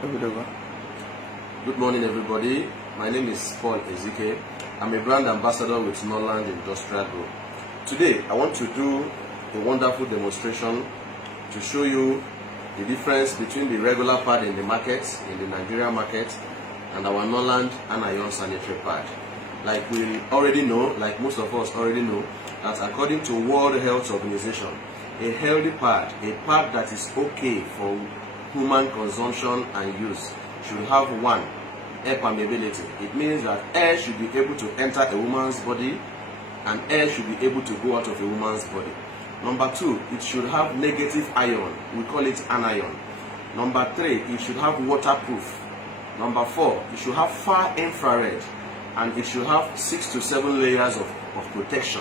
Good morning, everybody. My name is Paul Ezike. I'm a brand ambassador with Norland Industrial Group. Today, I want to do a wonderful demonstration to show you the difference between the regular pad in the market, in the Nigeria market, and our Norland anion sanitary pad. Like we already know, like most of us already know, that according to World Health Organization, a healthy pad, a pad that is okay for human consumption and use, should have one, air permeability. It means that air should be able to enter a woman's body and air should be able to go out of a woman's body. Number two, it should have negative ion. We call it anion. Number three, it should have waterproof. Number four, it should have far infrared, and it should have 6 to 7 layers of protection.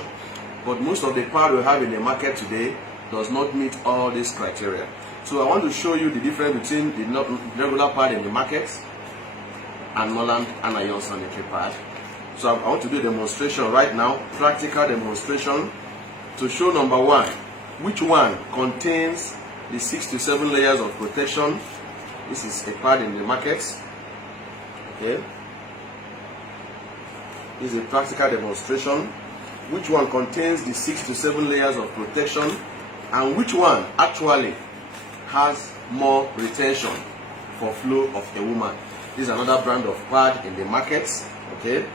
But most of the pad we have in the market today does not meet all these criteria. So I want to show you the difference between the regular pad in the market and Norland anion sanitary pad. So I want to do a demonstration right now, practical demonstration, to show number one, which one contains the 6 to 7 layers of protection. This is a pad in the market. Okay. This is a practical demonstration. Which one contains the 6 to 7 layers of protection, and which one actually has more retention for flow of a woman. This is another brand of pad in the market. Okay.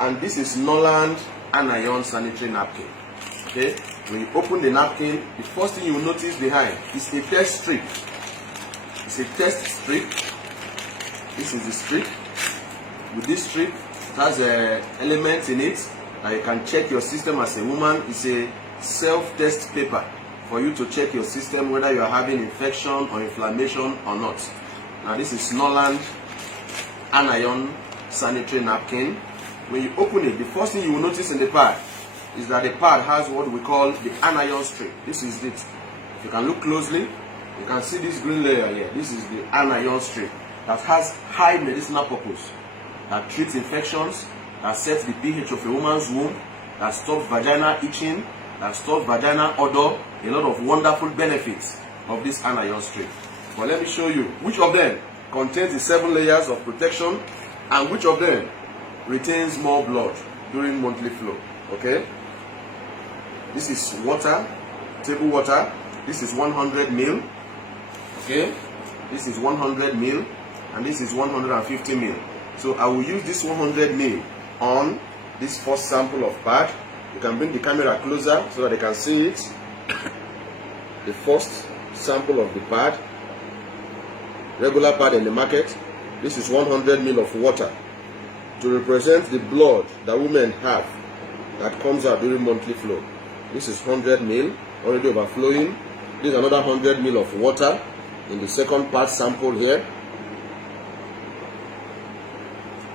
And this is Norland anion sanitary napkin. Okay. When you open the napkin, the first thing you will notice behind is a test strip. It's a test strip. This is the strip. With this strip, it has elements in it that you can check your system as a woman. It's a self-test paper for you to check your system whether you are having infection or inflammation or not. Now this is Norland anion sanitary napkin. When you open it, the first thing you will notice in the pad is that the pad has what we call the anion strip. This is it. If you can look closely, you can see this green layer here. This is the anion strip that has high medicinal purpose, that treats infections, that sets the pH of a woman's womb, that stops vaginal itching, that stops vaginal odor. A lot of wonderful benefits of this anion strip. But let me show you which of them contains the 7 layers of protection and which of them retains more blood during monthly flow. Okay. This is water, table water. This is 100 ml. Okay. This is 100 ml, and this is 150 ml. So I will use this 100 ml on this first sample of pad. You can bring the camera closer so that they can see it. The first sample of the pad, regular pad in the market. This is 100 ml of water to represent the blood that women have that comes out during monthly flow. This is 100 ml already overflowing. This is another 100 ml of water in the second pad sample here.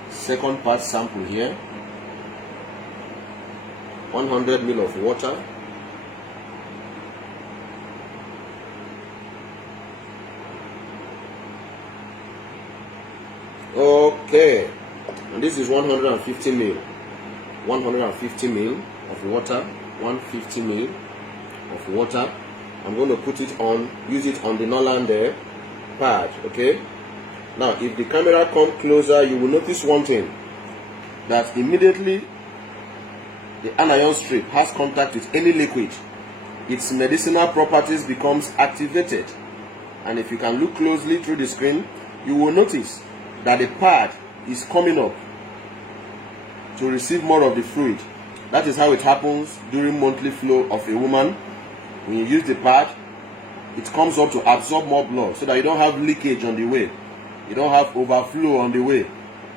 Second pad sample here. 100 ml of water. Okay. And this is 150 ml. 150 ml of water. 150 ml of water. I'm going to put it on, use it on the Norland pad. Okay. Now, if the camera comes closer, you will notice one thing, that immediately the anion strip has contact with any liquid, its medicinal properties becomes activated. And if you can look closely through the screen, you will notice that the pad is coming up to receive more of the fluid. That is how it happens during monthly flow of a woman. When you use the pad, it comes up to absorb more blood so that you don't have leakage on the way. You don't have overflow on the way.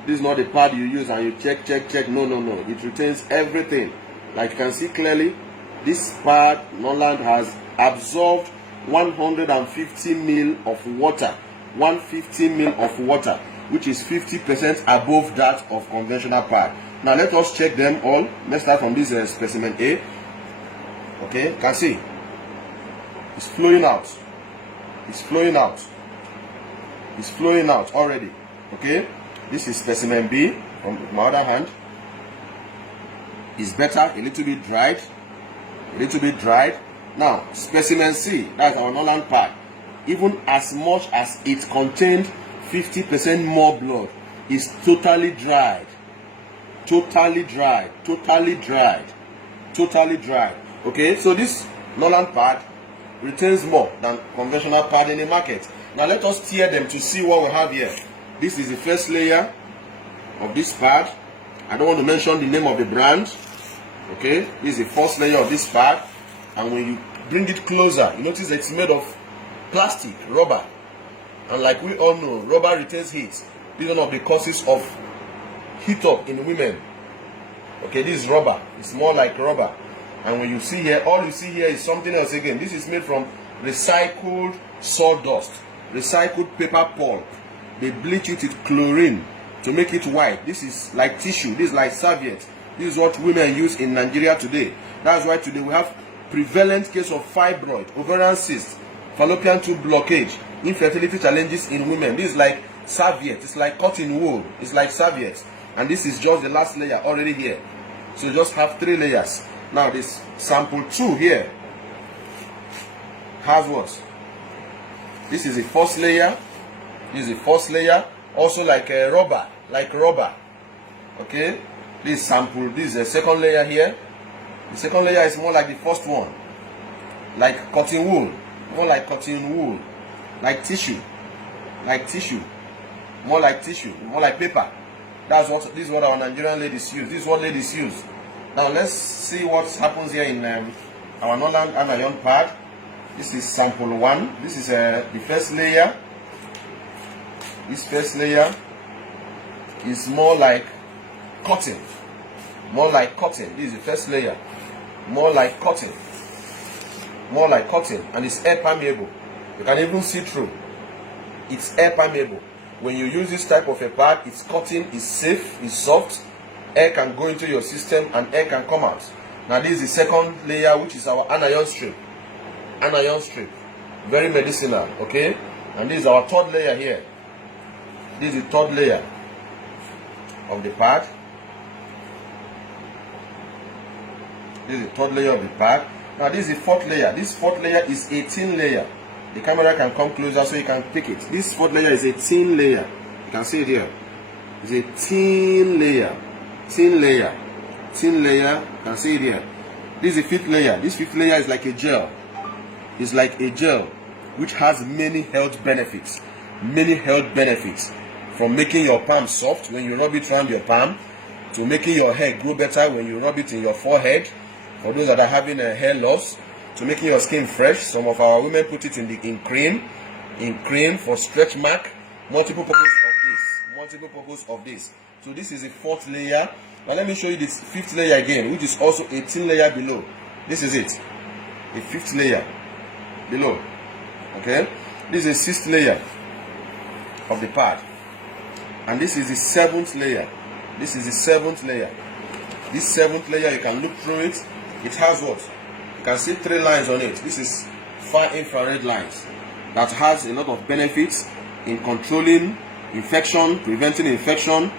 This is not the pad you use and you check. No. It retains everything. Like you can see clearly, this pad, Norland, has absorbed 150 ml of water. 150 ml of water, which is 50% above that of conventional pad. Now let us check them all. Let's start from this specimen A. Okay, you can see it's flowing out. It's flowing out. It's flowing out already. Okay, this is specimen B from my other hand. It's better, a little bit dried. a little bit dried. Now, specimen C, that's our Norland pad. Even as much as it contained 50% more blood, is totally dried. Totally dried. Totally dried. Totally dried. Okay, so this Norland pad retains more than conventional pad in the market. Now let us tear them to see what we have here. This is the first layer of this pad. I don't want to mention the name of the brand. Okay, this is the first layer of this pad, and when you bring it closer, you notice that it's made of plastic, rubber, and like we all know, rubber retains heat. This is one of the causes of heat up in women. Okay, this is rubber. It's more like rubber. And when you see here, all you see here is something else again. This is made from recycled sawdust, recycled paper pulp. They bleach it with chlorine to make it white. This is like tissue. This is like serviette. This is what women use in Nigeria today. That's why today we have prevalent case of fibroid, ovarian cyst, fallopian tube blockage, infertility challenges in women. This is like serviette. It's like cotton wool. It's like serviette. And this is just the last layer already here. So you just have 3 layers. Now this sample 2 here has what? This is the first layer. This is the first layer. Also like a rubber. Like rubber. Okay? This sample. This is the second layer here. The second layer is more like the first one. Like cotton wool. More like cotton wool. Like tissue. Like tissue. More like tissue. More like paper. This is what our Nigerian ladies use. This is what ladies use. Now let's see what happens here in our Norland anion pad. This is sample 1. This is the first layer. This first layer is more like cotton. More like cotton. This is the first layer. More like cotton. More like cotton. And it's air permeable. You can even see through. It's air permeable. When you use this type of a pad, it's cotton, it's safe, it's soft. Air can go into your system and air can come out. Now this is the second layer, which is our anion strip. Anion strip. Very medicinal, okay? And this is our third layer here. This is the third layer of the pad. This is the third layer of the pad. Now this is the fourth layer. This fourth layer is a thin layer. The camera can come closer so you can pick it. This fourth layer is a thin layer. You can see it here. It's a thin layer. Thin layer. Thin layer. You can see it here. This is the fifth layer. This fifth layer is like a gel. It's like a gel which has many health benefits. Many health benefits. From making your palm soft when you rub it around your palm, to making your hair grow better when you rub it in your forehead. For those that are having a hair loss, to making your skin fresh. Some of our women put it in cream for stretch mark. Multiple purpose of this. So this is the fourth layer. Now let me show you this fifth layer again, which is also a thin layer below. This is it, the fifth layer below. Okay, this is the sixth layer of the pad, and this is the seventh layer. This is the seventh layer. This seventh layer, you can look through it. It has what? You can see 3 lines on it. This is far infrared lines that has a lot of benefits in controlling infection, preventing vaginal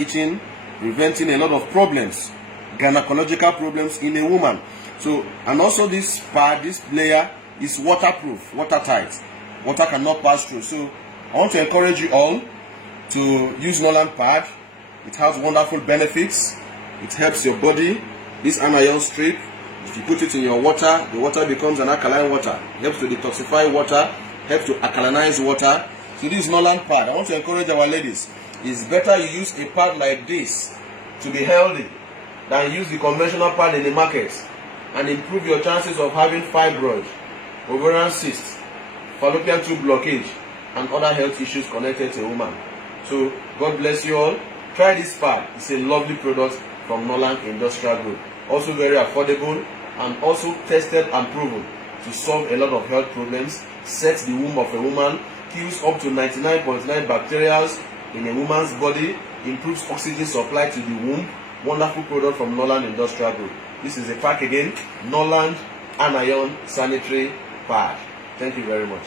itching, preventing a lot of problems, gynecological problems in a woman. So, and also this pad, this layer is waterproof, watertight. Water cannot pass through. So I want to encourage you all to use Norland pad. It has wonderful benefits. It helps your body. This anion strip, if you put it in your water, the water becomes an alkaline water. It helps to detoxify water, helps to alkalinize water. So this is Norland pad. I want to encourage our ladies. It's better you use a pad like this to be healthy than use the conventional pad in the market and improve your chances of having fibroid, ovarian cyst, fallopian tube blockage, and other health issues connected to a woman. So God bless you all. Try this pad. It's a lovely product from Norland Industrial Group. Also very affordable and also tested and proven to solve a lot of health problems, sets the womb of a woman, kills up to 99.9 bacteria in a woman's body, improves oxygen supply to the womb. Wonderful product from Norland Industrial Group. This is a pack again, Norland Anion Sanitary Pad. Thank you very much.